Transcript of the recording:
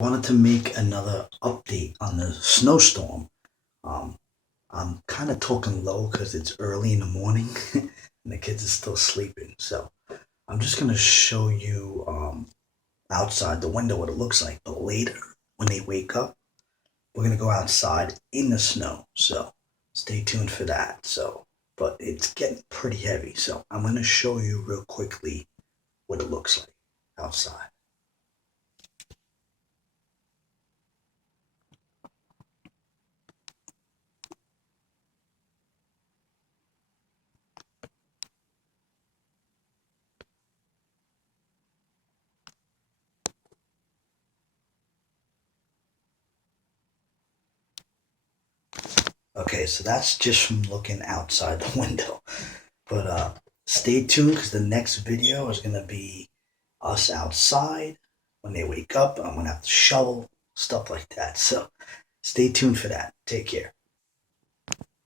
Wanted to make another update on the snowstorm. Um, I'm kind of talking low because it's early in the morning and the kids are still sleeping. So I'm just gonna show you outside the window what it looks like. But later, when they wake up, we're gonna go outside in the snow. So stay tuned for that. But it's getting pretty heavy. So I'm gonna show you real quickly what it looks like outside. Okay, so that's just from looking outside the window. But stay tuned because the next video is gonna be us outside when they wake up. I'm gonna have to shovel stuff like that. So stay tuned for that. Take care.